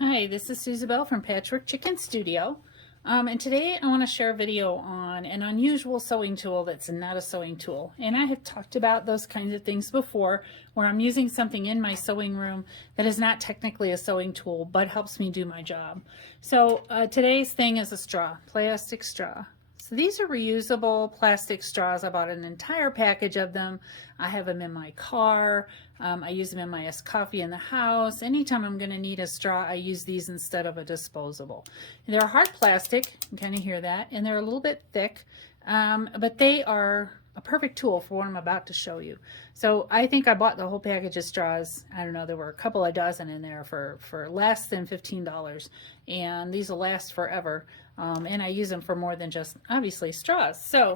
Hi, this is Suzabelle from Patchwork Chicken Studio. And today I want to share a video on an unusual sewing tool that's not a sewing tool. And I have talked about those kinds of things before, where I'm using something in my sewing room that is not technically a sewing tool, but helps me do my job. So today's thing is a straw, plastic straw. So these are reusable plastic straws. I bought an entire package of them. I have them in my car. I use them in my coffee in the house. Anytime I'm going to need a straw, I use these instead of a disposable. They're hard plastic, you can kind of hear that, and they're a little bit thick, but they are a perfect tool for what I'm about to show you. So I think I bought the whole package of straws. I don't know, there were a couple of dozen in there for less than $15, and these will last forever. And I use them for more than just obviously straws. So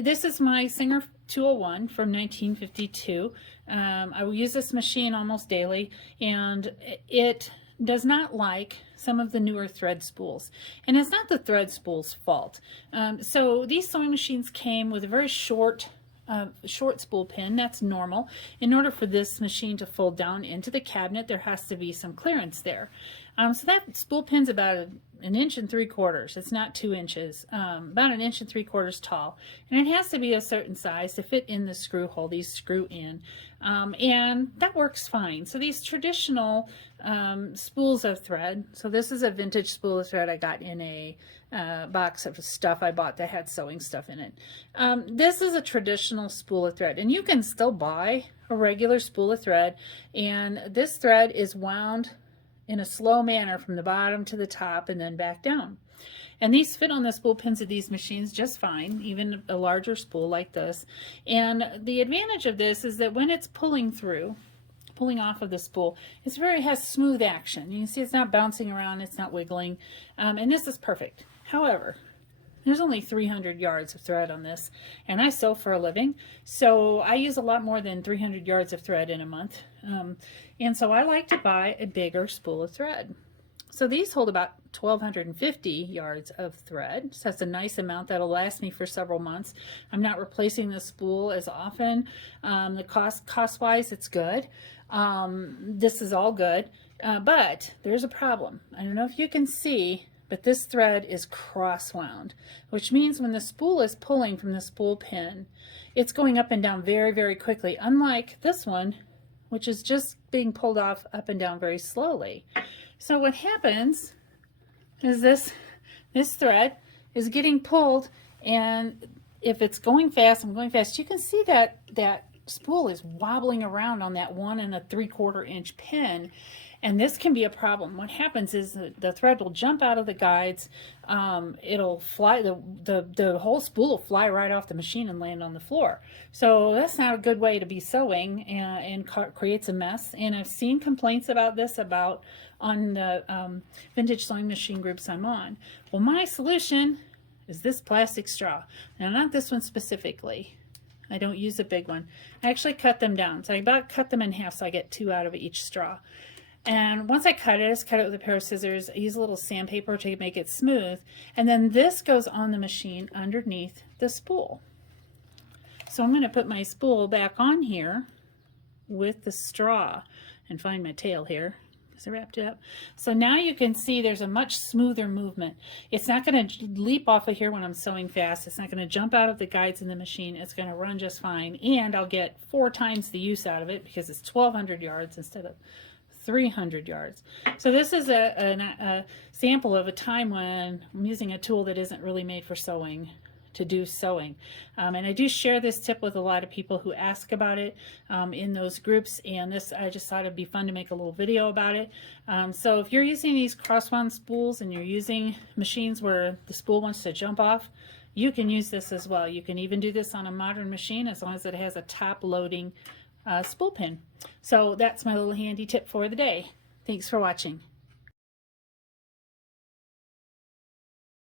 this is my Singer 201 from 1952. I will use this machine almost daily, and it does not like some of the newer thread spools, and it's not the thread spool's fault. So these sewing machines came with a very short spool pin. That's normal. In order for this machine to fold down into the cabinet, there has to be some clearance there. So that spool pin's about an inch and 3/4. It's not 2 inches, about an inch and 3/4 tall, and it has to be a certain size to fit in the screw hole. These screw in, and that works fine. So these traditional spools of thread, so this is a vintage spool of thread I got in a box of stuff I bought that had sewing stuff in it. This is a traditional spool of thread, and you can still buy a regular spool of thread, and this thread is wound in a slow manner from the bottom to the top and then back down. And these fit on the spool pins of these machines just fine, even a larger spool like this. And the advantage of this is that when it's pulling off of the spool, it has smooth action. You can see it's not bouncing around, it's not wiggling, and this is perfect. However, there's only 300 yards of thread on this, and I sew for a living, so I use a lot more than 300 yards of thread in a month, and so I like to buy a bigger spool of thread. So these hold about 1,250 yards of thread, so that's a nice amount that'll last me for several months. I'm not replacing the spool as often. The cost-wise, it's good. This is all good, but there's a problem. I don't know if you can see, but this thread is cross-wound, which means when the spool is pulling from the spool pin, it's going up and down very, very quickly, unlike this one, which is just being pulled off up and down very slowly. So what happens is this thread is getting pulled, and if it's going fast, I'm going fast, you can see that spool is wobbling around on that 1 3/4 inch pin, and this can be a problem. What happens is the thread will jump out of the guides, it'll fly, the whole spool will fly right off the machine and land on the floor. So that's not a good way to be sewing, and creates a mess. And I've seen complaints about this on the vintage sewing machine groups I'm on. Well, my solution is this plastic straw. Now, not this one specifically. I don't use a big one. I actually cut them down. So I cut them in half so I get 2 out of each straw. And once I cut it, I just cut it with a pair of scissors. I use a little sandpaper to make it smooth. And then this goes on the machine underneath the spool. So I'm going to put my spool back on here with the straw and find my tail here. I wrapped it up. So now you can see there's a much smoother movement. It's not going to leap off of here when I'm sewing fast. It's not going to jump out of the guides in the machine. It's going to run just fine, and I'll get 4 times the use out of it because it's 1,200 yards instead of 300 yards. So this is a sample of a time when I'm using a tool that isn't really made for sewing to do sewing. And I do share this tip with a lot of people who ask about it in those groups, and I just thought it'd be fun to make a little video about it. So if you're using these cross-wound spools and you're using machines where the spool wants to jump off, you can use this as well. You can even do this on a modern machine as long as it has a top-loading spool pin. So that's my little handy tip for the day. Thanks for watching.